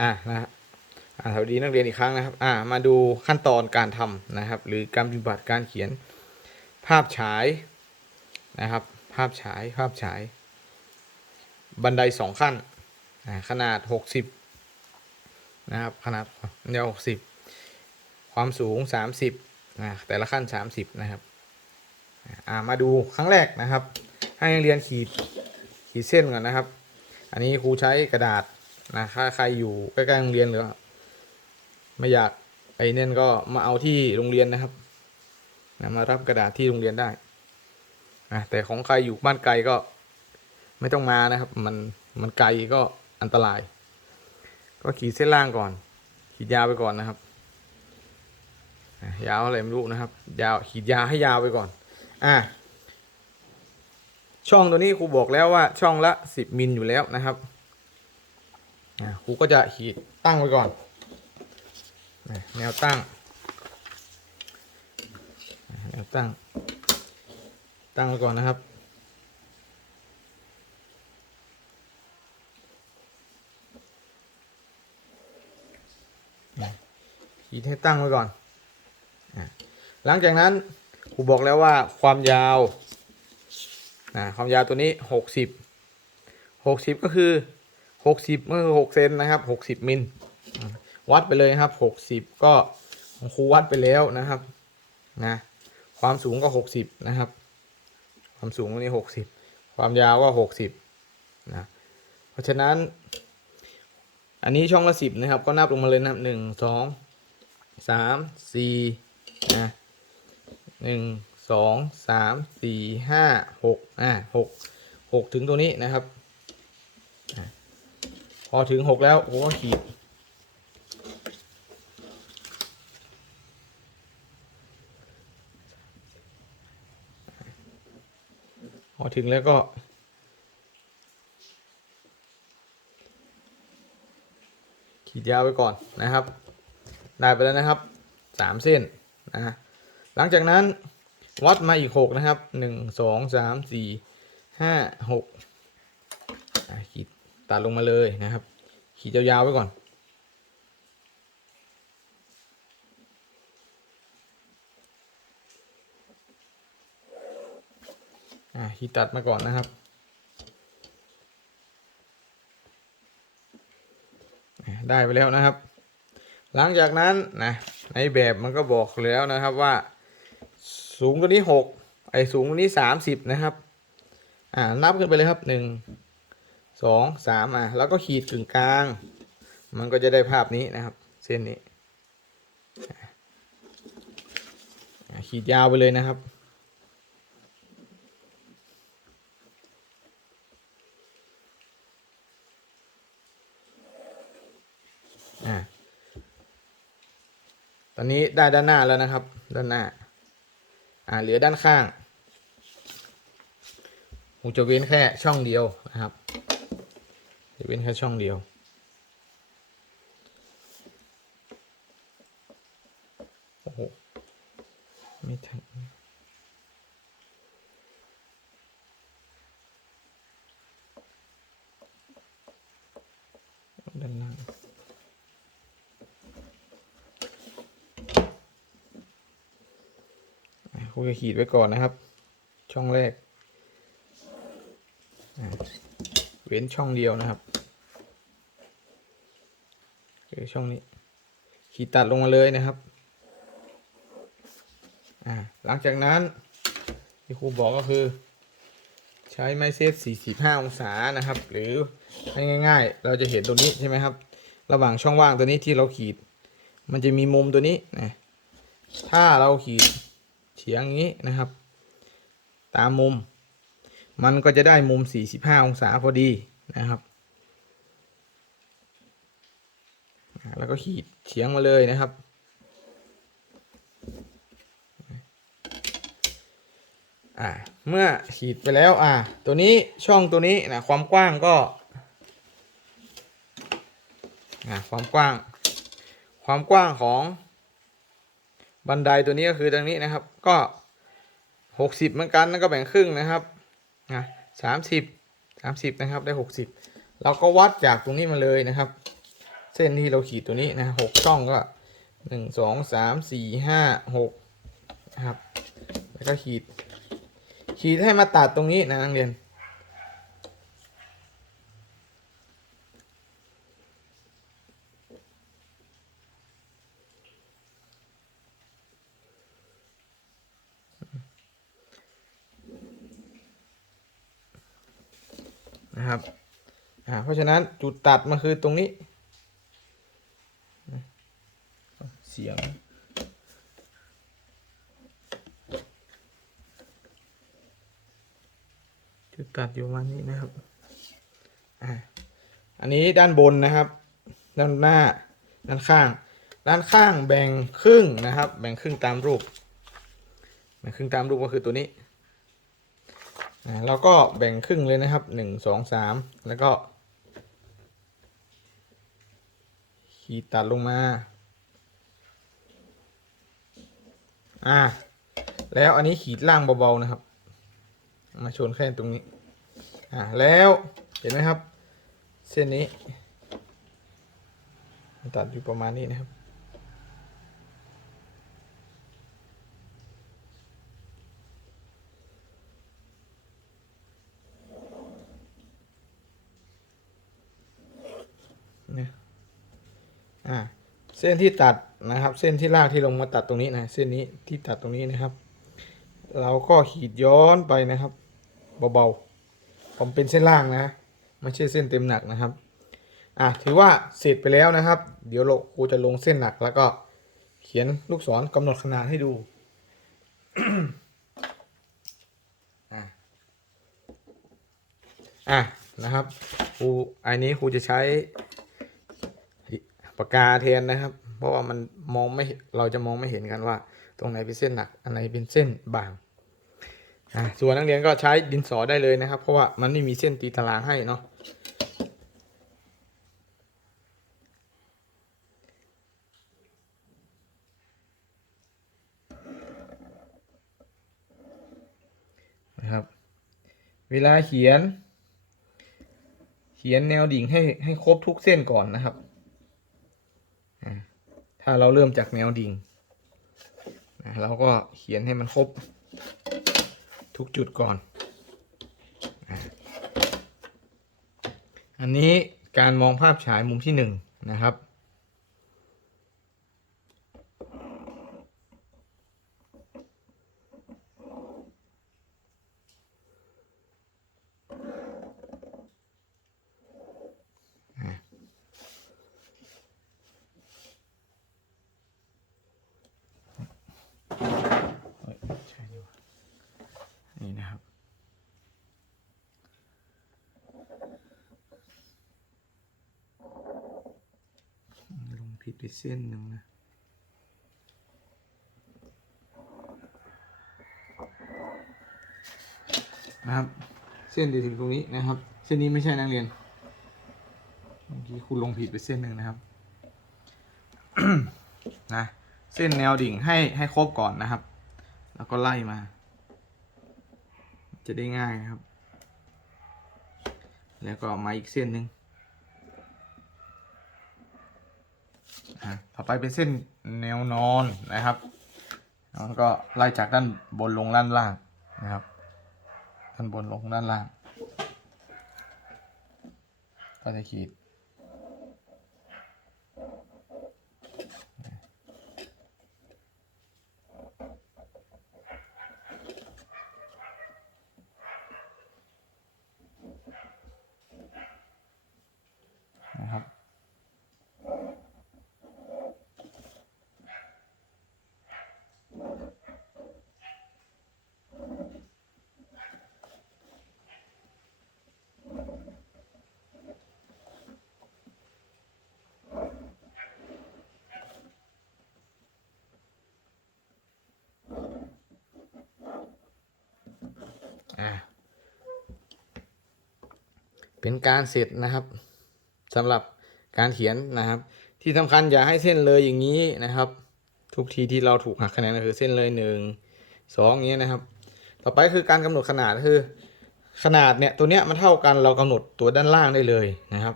อ่านะครับอ่าสวัสดีนักเรียนอีกครั้งนะครับ อ่า มาดูขั้นตอนการทำนะครับ หรือการปฏิบัติการเขียนภาพฉายนะครับ ภาพฉาย ภาพฉาย บันไดสองขั้น ขนาดหกสิบนะครับ ขนาดยาวหกสิบความสูงสามสิบนะแต่ละขั้นสามสิบนะครับ อ่า มาดูครั้งแรกนะครับ ให้นักเรียนขีดขีดเส้นก่อนนะครับ อันนี้ครูใช้กระดาษ นะถ้าใครอยู่ใกล้ๆโรงเรียนหรือว่าไม่อยากไอ้เนี่ยก็มาเอาที่โรงเรียนนะครับนะมารับกระดาษที่โรงเรียนได้นะแต่ของใครอยู่บ้านไกลก็ไม่ต้องมานะครับ มันมันไกลก็อันตราย ก็ขีดเส้นล่างก่อน ขีดยาวไปก่อนนะครับยาวอะไรไม่รู้นะครับ ยาวขีดยาวให้ยาวไปก่อน อะช่องตัวนี้ครูบอกแล้วว่าช่องละสิบมิลอยู่แล้วนะครับ ครูก็จะขีดตั้งไว้ก่อน แนวตั้ง แนวตั้ง ตั้งไว้ก่อนนะครับ ขีดให้ตั้งไว้ก่อน หลังจากนั้นครูบอกแล้วว่าความยาว ความยาวตัวนี้หกสิบหกสิบก็คือ หกสิบก็คือหกเซนนะครับหกสิบมิลวัดไปเลยนะครับหกสิบก็ครูวัดไปแล้วนะครับนะความสูงก็หกสิบนะครับ ความสูงตัวนี้หกสิบความยาวก็หกสิบนะเพราะฉะนั้น อันนี้ช่องละสิบนะครับ ก็นับลงมาเลยนะครับหนึ่งสองสามสี่นะหนึ่งสองสามสี่ห้าหกอะหกหกถึงตัวนี้นะครับ อะพอถึงหกแล้วผมก็ขีดพอถึงแล้วก็ ขีดยาวไปก่อนนะครับ ได้ไปแล้วนะครับสามเส้นนะ หลังจากนั้นวัดมาอีกหกนะครับหนึ่งสองสามสี่ห้าหก ตัดลงมาเลยนะครับ ขีดยาวๆไว้ก่อน อะขีดตัดมาก่อนนะครับได้ไปแล้วนะครับ หลังจากนั้นนะในแบบมันก็บอกแล้วนะครับว่า สูงตัวนี้หกไอ้สูงตัวนี้สามสิบนะครับ อ่านับขึ้นไปเลยครับหนึ่ง สองสามอะ แล้วก็ขีดกึ่งกลาง มันก็จะได้ภาพนี้นะครับ เส้นนี้ ขีดยาวไปเลยนะครับ ตอนนี้ได้ด้านหน้าแล้วนะครับ ด้านหน้า อ่า เหลือด้านข้างผมจะเว้นแค่ช่องเดียวนะครับ เว้นแค่ช่องเดียว โอ้โห ไม่ทันด้านล่างครูจะขีดไว้ก่อนนะครับ ช่องแรก เว้นช่องเดียวนะครับ ช่องนี้ ขีดตัดลงมาเลยนะครับ อ่าหลังจากนั้นที่ครูบอกก็คือ ใช้ไม้เซฟ45 องศานะครับ หรือให้ง่าย ๆ เราจะเห็นตรงนี้ใช่ไหมครับ ระหว่างช่องว่างตัวนี้ที่เราขีด มันจะมีมุมตัวนี้นะถ้าเราขีดเฉียงอย่างนี้นะครับ ตามมุม มันก็จะได้มุม 45 องศาพอดีนะครับอ่า แล้วก็ขีดเฉียงมาเลยนะครับ อ่า เมื่อขีดไปแล้ว อ่า ตัวนี้ช่องตัวนี้นะความกว้างก็ อ่า ความกว้าง ความกว้างของ บันไดตัวนี้ก็คือตรงนี้นะครับ ก็หกสิบเหมือนกันนั่นก็แบ่งครึ่งนะครับนะสามสิบสามสิบนะครับ ได้หกสิบเราก็วัดจากตรงนี้มาเลยนะครับ เส้นที่เราขีดตัวนี้นะหกช่องก็หนึ่งสองสามสี่ห้าหกนะครับ แล้วก็ขีด ขีดให้มาตัดตรงนี้นะนักเรียนนะครับ อ่า เพราะฉะนั้นจุดตัดมันคือตรงนี้ เสียง จุดตัดอยู่มานี้นะครับอ่าอันนี้ด้านบนนะครับ ด้านหน้าด้านข้าง ด้านข้างแบ่งครึ่งนะครับ แบ่งครึ่งตามรูปแบ่งครึ่งตามรูปก็คือตัวนี้อ่าแล้วก็แบ่งครึ่งเลยนะครับหนึ่งสองสามแล้วก็ ขีดตัดลงมา อ่า แล้วอันนี้ขีดล่างเบาๆนะครับ มาชนแค่ตรงนี้ อ่าแล้วเห็นไหมครับ เส้นนี้ ตัดอยู่ประมาณนี้นะครับ เนี่ย อ่า เส้นที่ตัดนะครับ เส้นที่ลากที่ลงมาตัดตรงนี้นะ เส้นนี้ที่ตัดตรงนี้นะครับ เราก็ขีดย้อนไปนะครับ เบาๆ ผมเป็นเส้นล่างนะ ไม่ใช่เส้นเต็มหนักนะครับ อะถือว่าเสร็จไปแล้วนะครับ เดี๋ยวเราครูจะลงเส้นหนักแล้วก็เขียนลูกศรกำหนดขนาดให้ดูอะอะนะครับครูอันนี้ครูจะใช้ปากกาแทนนะครับ เพราะว่ามันมองไม่เห็นเราจะมองไม่เห็นกันว่า ตรงไหนเป็นเส้นหนัก อันไหนเป็นเส้นบาง อะส่วนนักเรียนก็ใช้ดินสอได้เลยนะครับ เพราะว่ามันไม่มีเส้นตีตารางให้เนาะนะครับ เวลาเขียน เขียนแนวดิ่งให้ให้ครบทุกเส้นก่อนนะครับถ้าเราเริ่มจากแนวดิ่ง เราก็เขียนให้มันครบ ทุกจุดก่อน อันนี้การมองภาพฉายมุมที่หนึ่งนะครับ เอ้ยใช่ดีกว่านี่นะครับ ลง ผิดไปเส้นหนึ่งนะนะครับ เส้นจะถึงตรงนี้นะครับ เส้นนี้ไม่ใช่นักเรียนเมื่อกี้คุณลงผิดไปเส้นหนึ่งนะครับนะเส้นแนวดิ่งให้ให้ครบก่อนนะครับ แล้วก็ไล่มา จะได้ง่ายนะครับ แล้วก็มาอีกเส้นหนึ่งอะ ต่อไปเป็นเส้นแนวนอนนะครับแล้วก็ไล่จากด้านบนลงด้านล่างนะครับ ด้านบนลงด้านล่าง ก็จะขีด เป็นการเสร็จนะครับสำหรับการเขียนนะครับ ที่สำคัญอย่าให้เส้นเลยอย่างนี้นะครับ ทุกทีที่เราถูกหักคะแนนก็คือเส้นเลยหนึ่งสองอย่างนี้นะครับ ต่อไปคือการกำหนดขนาดคือ ขนาดเนี่ยตัวเนี้ยมันเท่ากันเรากำหนดตัวด้านล่างได้เลยนะครับ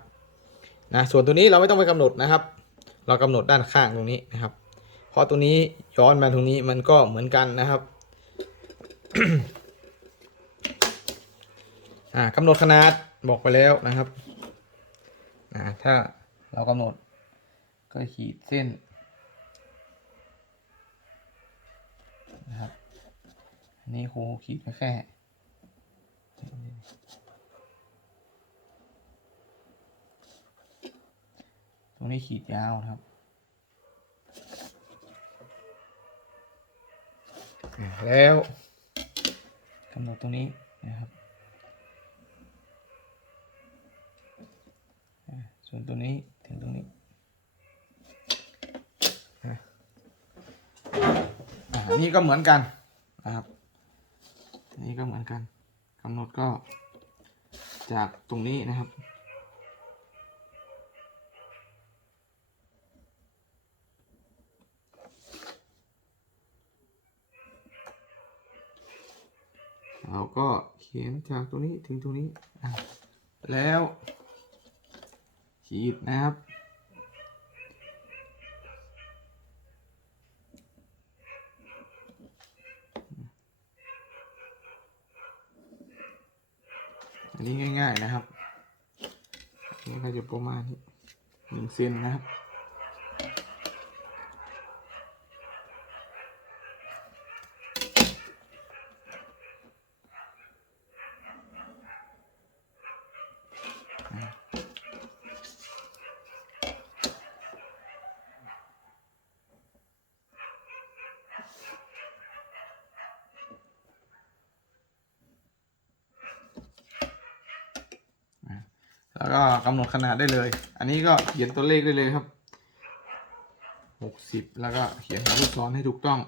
นะส่วนตัวนี้เราไม่ต้องไปกำหนดนะครับ เรากำหนดด้านข้างตรงนี้นะครับ เพราะตัวนี้ย้อนมาตรงนี้มันก็เหมือนกันนะครับอ่ากำหนดขนาด บอกไปแล้วนะครับอ่าถ้าเรากำหนดก็ขีดเส้นนะครับอันนี้ครูขีดแค่แค่ตรงนี้ขีดยาวนะครับอ่าแล้วกำหนดตรงนี้นะครับอ่าส่วน ตัวนี้ถึงตรงนี้อะนี่ก็เหมือนกันนะครับนนี้ก็เหมือนกันกำหนดก็จากตรงนี้นะครับ เราก็เขียนจากตรงนี้ถึงตรงนี้ แล้ว ขีดนะครับ อันนี้ง่าย ๆนะครับ นี่ก็จะประมาณนี้หนึ่งเซนนะครับ แล้วก็กำหนดขนาดได้เลย อันนี้ก็เขียนตัวเลขได้เลยครับหกสิบแล้วก็เขียนหาลูกศรให้ถูกต้อง